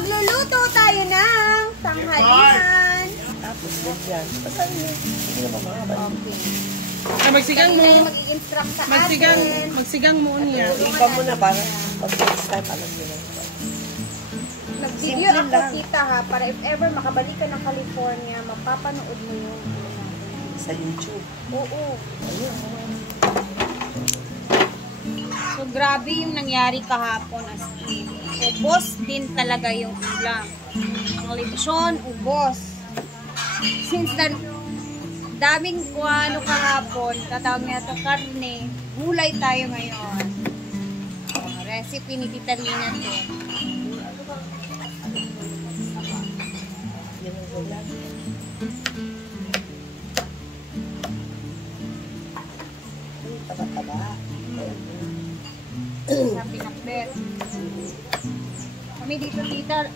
magluluto tayo ng tanghalian. Tapos yan. Pasahin mo. Hindi naman makabalik. Okay. Magsigang mo. Mag-i-instruct sa atin. Magsigang mo niya. Iba mo na para pag next time alam nyo na. Nag-video ako kita ha, para if ever makabalik ka ng California, mapapanood mo yung sa YouTube. Oo. Ayun. So, grabe yung nangyari kahapon as in. Ubos din talaga yung ulam. Ang lechon, ubos. Since daming kuano kahapon, tatawag niya ito karne, gulay tayo ngayon. Recipe ni Tita Lina to. Taba-taba. Sa pinakbet. Kami dito tita,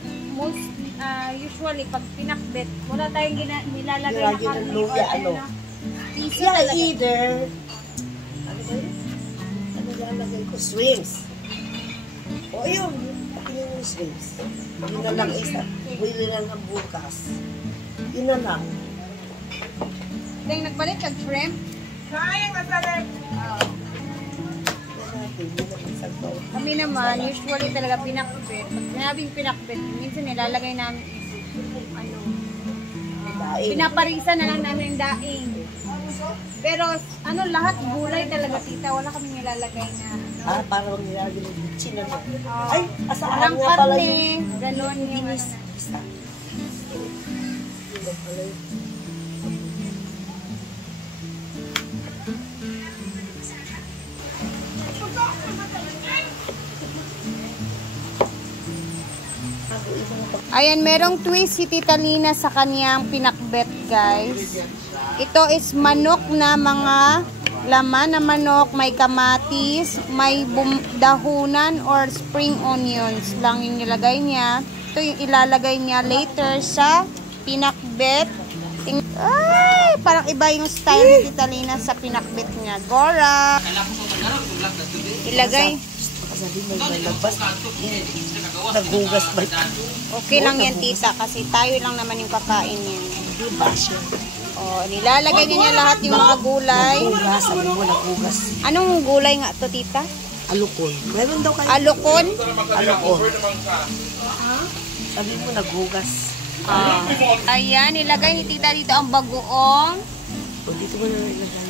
usually pag pinakbet, wala tayong nilalagay na karne or ano. Yeah, either ano ba yun? Ano lalagay ko? Shrimps. O yun, yung shrimps. Yun na lang isa. Buwi lang ang bukas. Yun na lang. Dahil nagbalik kag shrimp? Sayang masarap. Kami naman, usually talaga pinakbet. Pag sinabing pinakbet, minsan nilalagay namin ano, pinaparisa na lang namin yung daing. Pero ano, lahat gulay talaga tita, wala kami nilalagay na ano. Parang nilalagay ng bitchin na ay, asaan walang nga pala karne, yung ganun yung ano. Ayan, merong twist si Tita Lina sa kanyang pinakbet, guys. Ito is manok na mga laman na manok, may kamatis, may dahunan or spring onions lang yung nilagay niya. Ito yung ilalagay niya later sa pinakbet. Ay, parang iba yung style ni Tita Lina sa pinakbet niya. Gora! Ilagay. Nagugas ba? Okay lang yan tita kasi tayo lang naman yung kakain yan. Oh, nilalagay niya lahat yung mga gulay. Nagugas, sabi mo nagugas. Anong gulay nga to tita? Alukon. Meron daw kayo. Alukon? Alukon. Sabi mo nagugas. Ayan, nilagay ni tita dito ang bagoong. O dito mo na ilagay.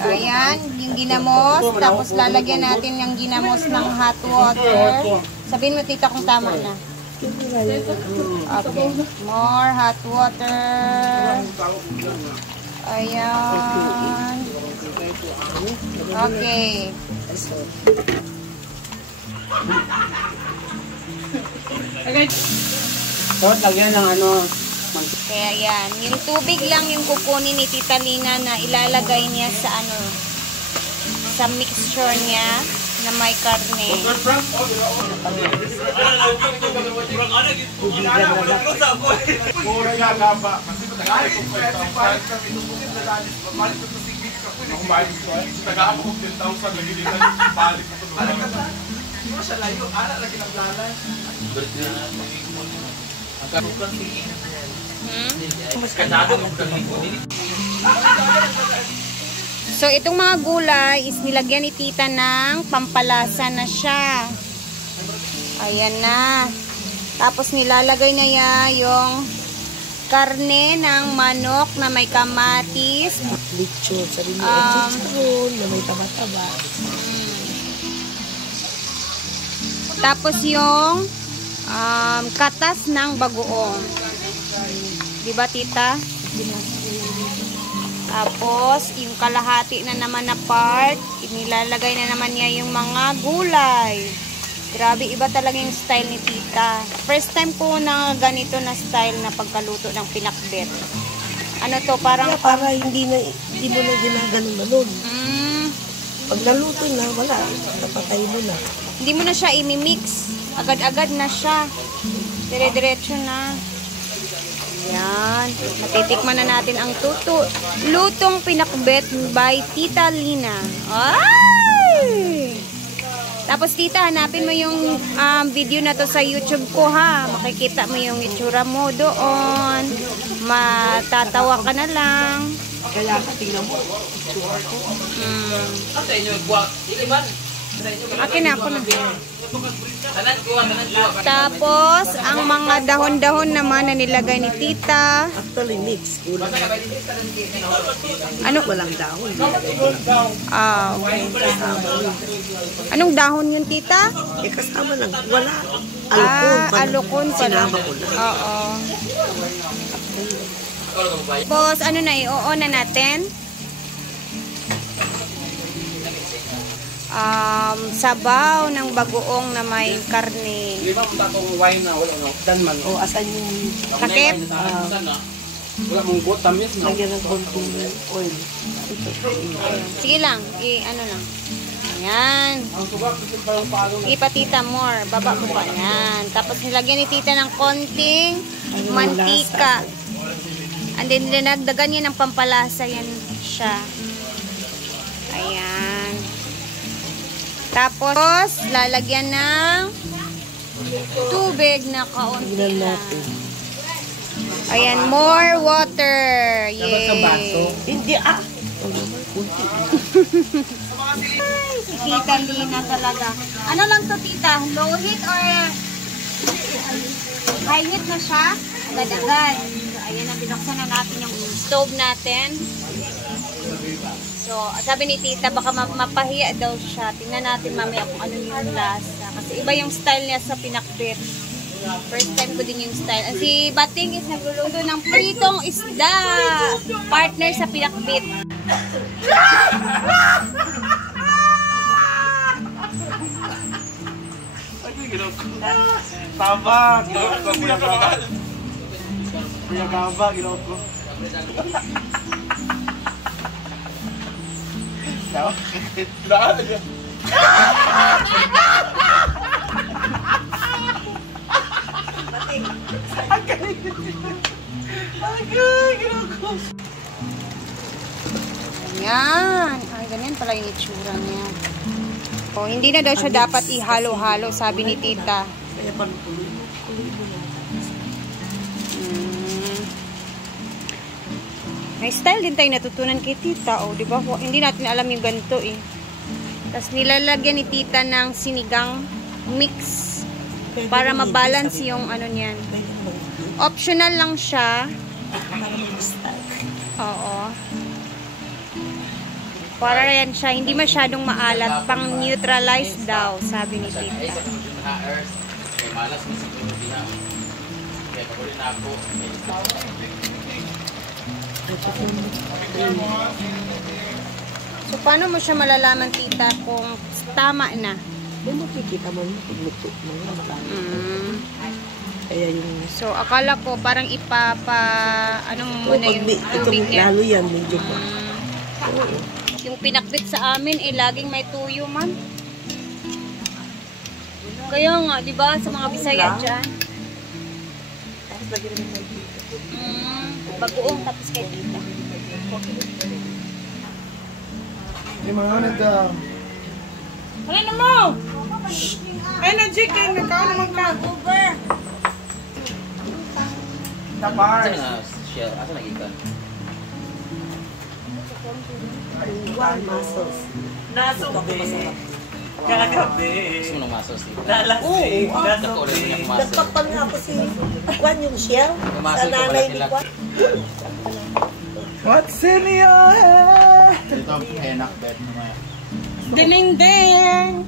Ayan, yung ginamos. Tapos lalagyan natin yung ginamos ng hot water. Sabihin mo tita kung tama na. Okay. More hot water. Ayan. Okay. So, lagyan ng ano. Kaya yan. Yung tubig lang yung kukunin ni Tita Lina na ilalagay niya sa ano, sa mixture niya na may karne. So, itong mga gulay is nilagyan ni tita ng pampalasa na siya. Ayan na. Tapos nilalagay na niya yung karne ng manok na may kamatis. Lechon. Sabi mo, lechon na may taba-taba. Tapos yung katas ng bagoong. Diba tita? Tapos, yung kalahati na naman na part, inilalagay na naman niya yung mga gulay. Grabe, iba talaga yung style ni tita. First time ko na ganito na style na pagkaluto ng pinakbet. Ano to, parang... Yeah, para hindi mo na ginaganon na nun. Pag naluto na, wala. Napatay mo na. Hindi mo na siya imimix. Agad-agad na siya. Dire-diretso na. Yan. Matitikman na natin ang lutong pinakbet by Tita Lina. Ay! Tapos tita, hanapin mo yung video na to sa YouTube ko ha. Makikita mo yung itsura mo doon. Matatawa ka na lang. Kaya ka tingnan mo. Akin na, ako na. Tapos, ang mga dahon-dahon naman na nilagay ni tita. Actually, mix. Kulang. Ano? Walang dahon. Ah, okay. Anong dahon yun, tita? Eh, kasama lang. Wala. Alukon. Alukon pala. Sinama ko na. Oo. Boss, ano na, i-on na natin? Sabaw ng bagoong na may karne. Lima mo tatong wine na wala no. Danman. O, asan yung Takip? Wala mong gut tamis no. lagyan ng konting oil? Sige lang, ano lang. Ayan. Ang subak kasi parang palo na. Ipatita more, baba mo pa. Ayan. Tapos nilagyan ni tita ng konting Ano, mantika. And then dinagdagan niya ng pampalasa yan siya. Ayan. Tapos lalagyan ng tubig na kaunti Tingnan lang. natin. Ayan, more water. Dapat sa baso. Yay. Hindi kunti. Ay, si Tita Lina talaga. Ano lang to, tita? Low heat or high heat na siya? Agad-agad. So, ayan na, binuksan na natin yung stove natin. So, sabi ni tita, baka mapahiya daw siya. Tingnan natin mamaya kung ano yung lasa. Kasi iba yung style niya sa pinakbit. First time ko din yung style. Si Bating is nagluluto ng pritong isda. Partner sa pinakbit. Taba, ginoko ko. Kuya Gaba, ginoko. Tao? Daan niya. Ayan. Ay, ganyan pala yung itsura niya. O, hindi na daw siya dapat ihalo-halo, sabi ni tita. Kaya pang tuloy mo na. May style din tayo natutunan kay tita. O, di ba? Hindi natin alam yung ganito eh. Tapos nilalagyan ni tita ng sinigang mix para mabalance yung ano niyan. Optional lang siya. Oo. Para yan siya, hindi masyadong maalat, pang neutralize daw, sabi ni tita. So, paano mo siya malalaman, tita, kung tama na? Hindi mo kikita mo pagluto mo. Kaya yung... So, akala ko parang ano mo muna yung tubig niya. Lalo yan, medyo pa. Yung pinakbit sa amin, laging may tuyo man. Kaya nga, di ba, sa mga Bisaya dyan. Tapos lagi naman may dito. Bagoong tapos kay tita. Hindi mo naman ito. Ano na mo? Ay na, chicken. Nagkaon naman ka. Over. Tapar. Asa nagikan? One muscles. Nasubi. Kagabi. Gusto mo ng muscles dito? Nalasing. Dako ulit mo yung muscle. Nagpakpan nga ako si Kwan yung shell. Yung Sa muscle ko nanay pala ni sila. Kwan. What's in your head? Ito ang enak bed naman. Ding-ding!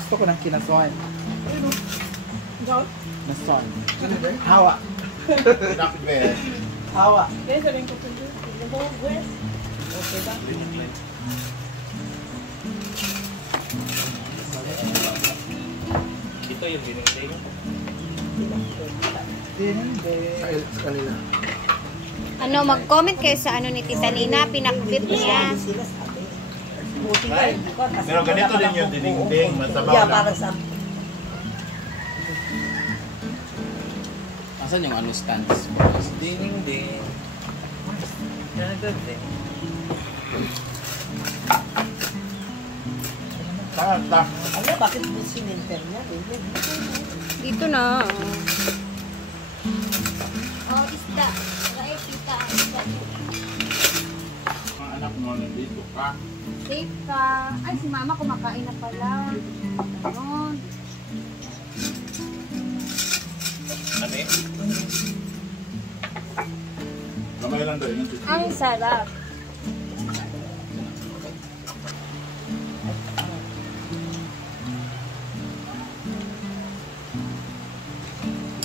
Gusto ko ng kinaswan. Naswan. Hawa. Enak bed. Hawa. Ito yung dininding. Sa kanila. Ano, mag-comment kayo sa ano ni Tita Lina, pinakbit niya. Sila sabi. Pero ganito din yung dinigding, masabaw Yeah, lang. para sa... Asan yung ano stands? Dininding. Kagabi. ata. Ano, bakit mo sininter niya? Dito na. Oh, isda. Ay, kita. Isda. Ang anak mo nandito pa. Safe ka. Ay, si mama kumakain na pala. Ganon. Ano eh? Kamay lang daw yung Ang sarap.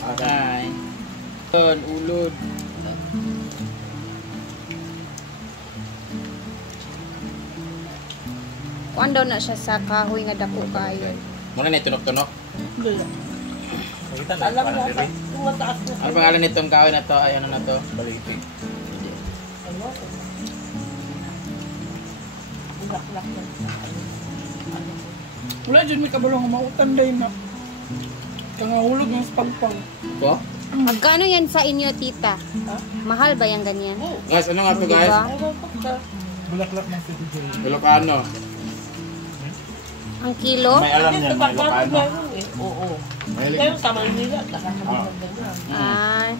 Okay. Ulod. Kuan daw na siya sa kahoy nga dako kayo. Muna na tunok-tunok. Nakita na Alam parang mo, bebe. kung mataas mo. Ano pangalan nitong kahoy na to? Ay, ano na to? Baliti. Ano? Bulaklak na. Wala dyan may kabalong mautan dahil na. Kangahulog ng pagpang. Ito? Magkano yan sa inyo, tita? Mahal ba yan ganyan? Guys, ano nga to guys? Diba? Ewan ko ka. Bulaklak ng City J. Ilocano. Ang kilo? May alam niya, may Bakit Ilocano. meron eh? Oo. Mahilig. Ngayon sa Manila, nakakalimutan na. Ay.